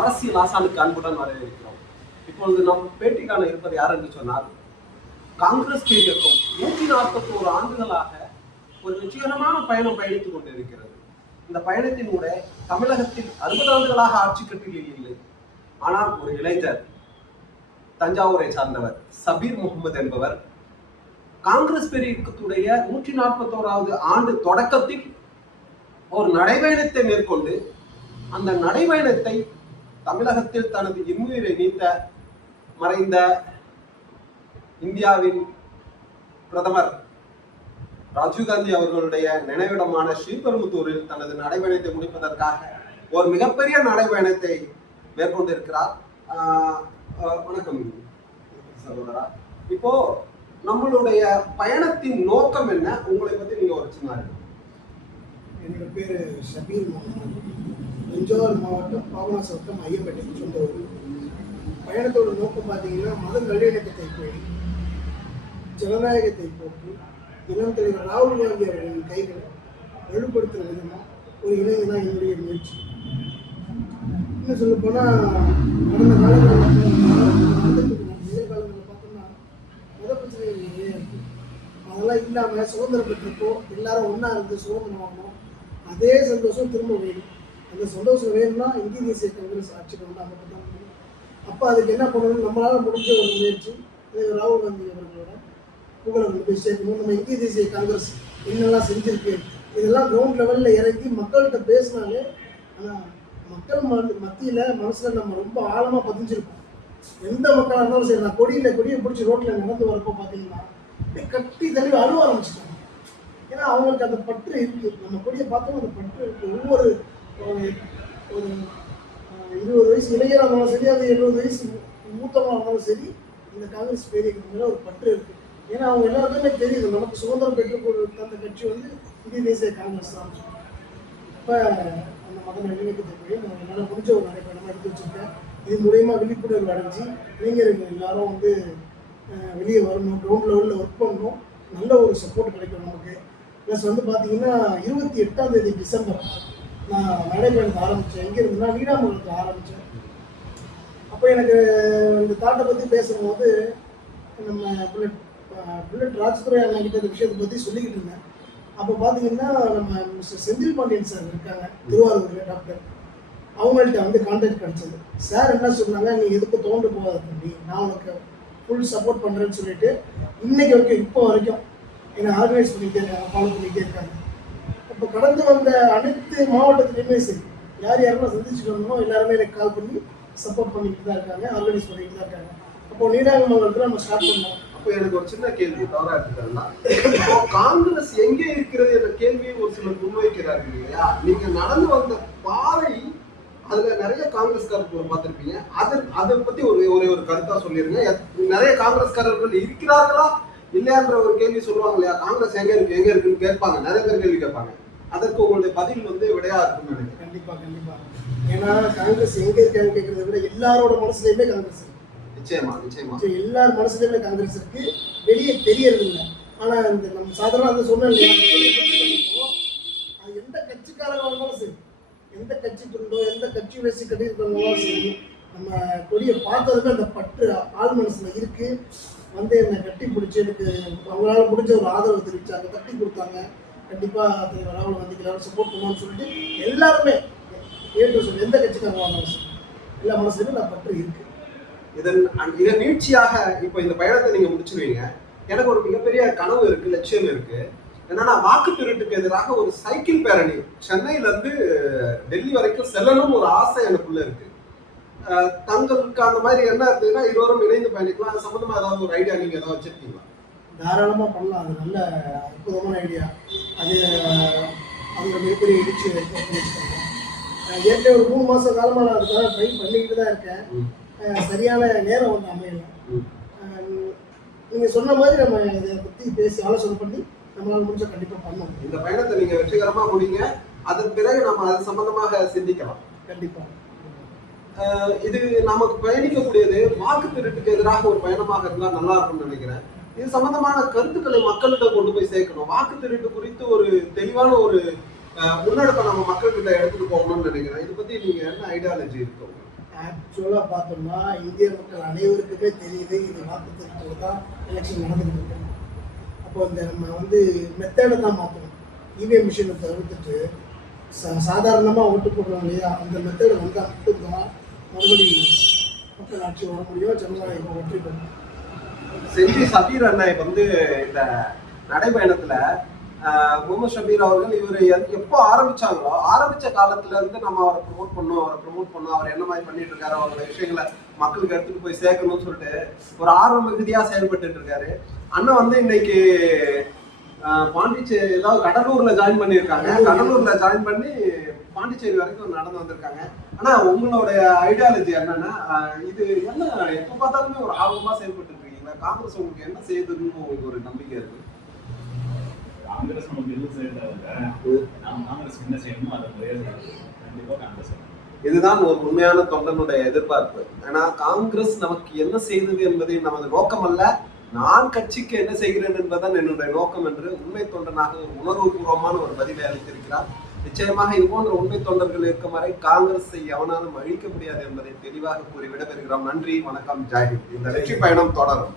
அரசியல் ஆசானுக்கு அன்புடன் வரவேற்கிறோம். இப்பொழுது நம் பேட்டிக்கான இருப்பது யார் என்று சொன்னால் காங்கிரஸ் இயக்கம் நூற்றி நாற்பத்தோரு ஆண்டுகளாக ஒரு வெற்றிகரமான பயணம் பயணித்துக் கொண்டிருக்கிறது. இந்த பயணத்தினூட தமிழகத்தில் அறுபது ஆண்டுகளாக ஆட்சி கட்டில் இல்லை. ஆனால் ஒரு இளைஞர் தஞ்சாவூரை சார்ந்தவர் சபீர் முகமது என்பவர் காங்கிரஸ் பெரியத்துடைய நூற்றி நாற்பத்தோராவது ஆண்டு தொடக்கத்தில் ஒரு நடைபயணத்தை மேற்கொண்டு அந்த நடைபயணத்தை தமிழகத்தில் தனது இன்னுயிரை நீத்த மறைந்த இந்தியாவின் பிரதமர் ராஜீவ்காந்தி அவர்களுடைய நினைவிடமான ஸ்ரீபெரும்புத்தூரில் தனது நடைபயணத்தை முடிப்பதற்காக ஒரு மிகப்பெரிய நடைபயணத்தை மேற்கொண்டிருக்கிறார். ஆஹ் ஆஹ் வணக்கம் சகோதரா. இப்போ நம்மளுடைய பயணத்தின் நோக்கம் என்ன? உங்களை பத்தி நீங்க ஒரு சின்ன என்னோட பேர் ஷபீர் முகமது. தஞ்சாவூர் மாவட்டம் பாபநாச வட்டம் ஐயம்பேட்டை சொந்த ஊர் பயணத்தோட நோக்கம் பார்த்தீங்கன்னா மத நல்லிணக்கத்தை போய் ஜனநாயகத்தை போட்டு இளம் தலைவர் ராகுல் காந்தி அவர்களின் கைகளை வலுப்படுத்துகிற விதமாக ஒரு இளைஞர் தான் என்னுடைய முயற்சி. இன்னும் சொல்ல போனால் கடந்த காலங்களில் நிகழ்காலங்களில் பார்த்தோம்னா மத பிரச்சனைகள் நிறைய இருக்குது அதெல்லாம் இல்லாமல் சுதந்திரம் பெற்றப்போ எல்லாரும் ஒன்றா இருந்து சுதந்திரம் வாங்கணும் அதே சந்தோஷம் திரும்ப வேணும். அந்த சந்தோஷம் வேணும்னா இந்திய தேசிய காங்கிரஸ் ஆட்சிக்கு வந்து அமைப்பதான் முடியும் அப்போ அதுக்கு என்ன பண்ணணும்? நம்மளால் முடிஞ்ச ஒரு முயற்சி. தலைவர் ராகுல் காந்தி அவர்களோட புகழை வந்து போய் சேர்க்கணும். நம்ம இந்திய தேசிய காங்கிரஸ் என்னெல்லாம் செஞ்சிருக்கு? இதெல்லாம் கிரவுண்ட் லெவலில் இறங்கி மக்கள்கிட்ட பேசினாலே ஆனால் மக்கள் ம- மனசில் நம்ம ரொம்ப ஆழமாக பதிஞ்சிருக்கோம் எந்த மக்களாக இருந்தாலும் சரி நான் கொடியில் கொடியை பிடிச்சி ரோட்டில் நடந்து வரப்போ பார்த்தீங்கன்னா கட்டி தள்ளி அழுவ ஆரம்பிச்சிட்டாங்க. ஏன்னா அவங்களுக்கு அந்த பற்று இருக்குது நம்ம கொடியை பார்த்தோம் அந்த பற்று இருக்குது ஒவ்வொரு ஒரு ஒரு, இருபது வயசு இளைஞராக இருந்தாலும் சரி அது எழுபது வயசு மூத்தமாக இருந்தாலும் சரி இந்த காங்கிரஸ் பேருக்கு மேலே ஒரு பற்று இருக்கு. ஏன்னா அவங்க எல்லாருக்குமே தெரியுது நமக்கு சுதந்திரம் பெற்றுக்கொள் தந்த அந்த கட்சி வந்து இந்திய தேசிய காங்கிரஸ் தான். இப்போ அந்த மத நல்லிணக்கத்தை தெரியும் நான் என்னால் முடிஞ்ச ஒரு நடைப்பயணமாக எடுத்து வச்சிருக்கேன். இது மூலயமா விழிப்புணர்வு அடைஞ்சு இளைஞர்கள் எல்லாரும் வந்து வெளியே வரணும் கிரவுண்ட் லெவலில் ஒர்க் பண்ணணும். நல்ல ஒரு சப்போர்ட் கிடைக்கும் நமக்கு. ப்ளஸ் வந்து பார்த்தீங்கன்னா இருபத்தி எட்டாம் தேதி டிசம்பர். நான் மேனேஜ்மெண்ட் ஆரம்பித்தேன் எங்கே இருந்துன்னா நீடாமங்கலத்தில் ஆரம்பித்தேன் அப்போ எனக்கு இந்த தாட்டை பற்றி பேசும்போது நம்ம புல்லட் புல்லட் ராஜ்துறை அண்ணன்கிட்ட இந்த விஷயத்தை பற்றி சொல்லிக்கிட்டு இருந்தேன். அப்போ பார்த்தீங்கன்னா நம்ம மிஸ்டர் செந்தில் பாண்டியன் சார் இருக்காங்க திருவாரூரில் டாக்டர். அவங்கள்ட்ட வந்து கான்டாக்ட் கிடச்சது. சார் என்ன சொன்னாங்க நீ எதுக்கும் தோண்டு போகாத தம்பி. நான் உனக்கு ஃபுல் சப்போர்ட் பண்ணுறேன்னு சொல்லிட்டு இன்னைக்கு வரைக்கும் இப்போ வரைக்கும் என்னை ஆர்கனைஸ் பண்ணிட்டே இருக்காங்க ஃபாலோ பண்ணிக்கிட்டே இருக்காங்க. இப்போ கடந்து வந்த அனைத்து மாவட்டத்துலையுமே சரி யார் யாரெல்லாம் சந்திச்சுட்டு வந்தோமோ எல்லாருமே எனக்கு கால் பண்ணி சப்போர்ட் பண்ணிட்டு தான் இருக்காங்க ஆர்கனைஸ் பண்ணிட்டு தான் இருக்காங்க. அப்போ நீடாமங்கலத்தில் நம்ம ஸ்டார்ட் பண்ணோம். அப்போ எனக்கு ஒரு சின்ன கேள்வி தவறா எடுத்துக்கலாம் இப்போ காங்கிரஸ் எங்கே இருக்கிறது என்ற கேள்வியை ஒரு சிலர் முன்வைக்கிறார்கள் இல்லையா? நீங்க நடந்து வந்த பாதை அதுல நிறைய காங்கிரஸ்காரர்கள் பார்த்திருப்பீங்க. அது அதை பத்தி ஒரு ஒரே ஒரு கருத்தா சொல்லிருங்க. நிறைய காங்கிரஸ்காரர்கள் இருக்கிறார்களா? இல்லையான்ற ஒரு கேள்வி சொல்லுவாங்க இல்லையா? காங்கிரஸ் எங்க இருக்கு எங்க இருக்குன்னு கேட்பாங்க. நிறைய பேர் கேள்வி கேட்பாங்க. அதற்கு உங்களுடைய பதில் வந்து விடையா இருக்கும்னு நினைக்கிறேன். கண்டிப்பா கண்டிப்பா. ஏன்னா காங்கிரஸ் எங்க இருக்காங்க கேட்கறத விட எல்லாரோட மனசுலயுமே காங்கிரஸ் நிச்சயமா நிச்சயமா. எல்லார் மனசுலயுமே காங்கிரஸ் இருக்கு. வெளியே தெரியறது இல்லை ஆனா இந்த நம்ம சாதாரண அந்த சொன்ன இல்லையா, அது எந்த கட்சிக்காரங்க இருந்தாலும் சரி எந்த கட்சி துண்டோ எந்த கட்சி வச்சு கட்டியிருக்கவங்களும் சரி நம்ம கொடியை பார்த்ததுமே அந்த பற்று ஆள் மனசுல இருக்கு. வந்து என்னை கட்டி பிடிச்சி எனக்கு அவங்களால முடிஞ்ச ஒரு ஆதரவு தெரிவிச்சாங்க தட்டி கொடுத்தாங்க. கண்டிப்பா தலைவர் ராகுல் காந்திக்கு எல்லாரும் சப்போர்ட் பண்ணுவோம்னு சொல்லிட்டு எல்லாருமே ஏற்று சொல்லி எந்த கட்சிக்காரங்க வாங்கினாலும் சரி. எல்லா மனசுலையும் நான் பற்று இருக்கு. இதன் இதன் நீட்சியாக இப்போ இந்த பயணத்தை நீங்க முடிச்சிருவீங்க. எனக்கு ஒரு மிகப்பெரிய கனவு இருக்கு லட்சியம் இருக்கு. என்னன்னா வாக்கு திருட்டுக்கு எதிராக ஒரு சைக்கிள் பேரணி சென்னையில இருந்து டெல்லி வரைக்கும் செல்லணும் ஒரு ஆசை எனக்குள்ள இருக்கு. தங்களுக்கு அந்த மாதிரி என்ன இருந்ததுன்னா இருவரும் இணைந்து பயணிக்கலாம். அது சம்பந்தமா ஏதாவது ஒரு ஐடியா நீங்க ஏதாவது வச்சிருக்கீங்களா? தாராளமாக பண்ணலாம். அது நல்ல அற்புதமான ஐடியா அது ஒரு மிகப்பெரிய எழுச்சி ஏற்கனவே ஒரு மூணு மாதம் காலமாக நான் அதுக்காக ட்ரை பண்ணிக்கிட்டு தான் இருக்கேன். சரியான நேரம் வந்து அமையல. நீங்கள் சொன்ன மாதிரி நம்ம இதை பற்றி பேசி ஆலோசனை பண்ணி நம்மளால முடிஞ்ச கண்டிப்பாக பண்ணுவோம் இந்த பயணத்தை நீங்க வெற்றிகரமா முடிங்க. அதன் பிறகு நம்ம அது சம்பந்தமாக சிந்திக்கலாம். கண்டிப்பாக இது நமக்கு பயணிக்கக்கூடியது வாக்கு திருட்டுக்கு எதிராக ஒரு பயணமாக இருந்தா நல்லா இருக்கும்னு நினைக்கிறேன். இது சம்பந்தமான கருத்துக்களை மக்கள்கிட்ட கொண்டு போய் சேர்க்கணும். வாக்கு திருட்டு குறித்து ஒரு தெளிவான ஒரு முன்னெடுப்பை நம்ம மக்கள்கிட்ட எடுத்துட்டு போகணும்னு நினைக்கிறேன். இதை பத்தி நீங்க என்ன ஐடியாலஜி இருக்கும் ஆக்சுவலாக பார்த்தோம்னா இந்திய மக்கள் அனைவருக்குமே தெரியுது இது வாக்குத்தத்தில் தான் எலெக்ஷன் நடந்துகிட்டு இருக்கு. அப்போ இந்த நம்ம வந்து மெத்தேடை தான் மாற்றணும் இவிஎம் மிஷினை தவிர்த்துட்டு சா சாதாரணமாக ஓட்டு போடுறோம் இல்லையா? அந்த மெத்தடு வந்து மட்டும்தான் மறுபடி மக்கள் ஆட்சி வர முடியும் ஜனநாயகம் வெற்றி பெறும். செஞ்சி சபீர் அண்ணன் வந்து இந்த நடைபயணத்துல முகமது ஷபீர் அவர்கள் இவர் எப்போ ஆரம்பிச்சாங்களோ ஆரம்பிச்ச காலத்துல இருந்து நம்ம அவரை ப்ரோமோட் பண்ணோம் அவரை ப்ரோமோட் பண்ணோம் அவர் என்ன மாதிரி பண்ணிட்டு இருக்காரு அவரோட விஷயங்களை மக்களுக்கு எடுத்துட்டு போய் சேர்க்கணும்னு சொல்லிட்டு ஒரு ஆர்வ மிகுதியா செயல்பட்டு இருக்காரு. அண்ணன் வந்து இன்னைக்கு பாண்டிச்சேரி ஏதாவது கடலூர்ல ஜாயின் பண்ணியிருக்காங்க. கடலூர்ல ஜாயின் பண்ணி பாண்டிச்சேரி வரைக்கும் நடந்து வந்திருக்காங்க. ஆனா உங்களுடைய ஐடியாலஜி என்னன்னா இது என்ன எப்ப பார்த்தாலுமே ஒரு ஆர்வமா செயல்பட்டு காங்கிரஸ் உங்களுக்கு என்ன செய்யுதுன்னு உங்களுக்கு ஒரு நம்பிக்கை இருக்கு? காங்கிரஸ் நமக்கு எதுவும் செய்யறதில்ல நாம் காங்கிரஸ் என்ன செய்யணுமோ அதை முறையாக காங்கிரஸ். இதுதான் ஒரு உண்மையான தொண்டனுடைய எதிர்பார்ப்பு. ஏன்னா காங்கிரஸ் நமக்கு என்ன செய்தது என்பதை நமது நோக்கம் அல்ல. நான் கட்சிக்கு என்ன செய்கிறேன் என்பதுதான் என்னுடைய நோக்கம் என்று உண்மை தொண்டனாக உணர்வுபூர்வமான ஒரு பதிலை அளித்திருக்கிறார். நிச்சயமாக இது போன்ற உண்மை தொண்டர்கள் இருக்கும் வரை காங்கிரஸை எவனாலும் அழிக்க முடியாது என்பதை தெளிவாக கூறி விடைபெறுகிறோம். நன்றி வணக்கம் ஜாகிர் இந்த வெற்றி பயணம் தொடரும்.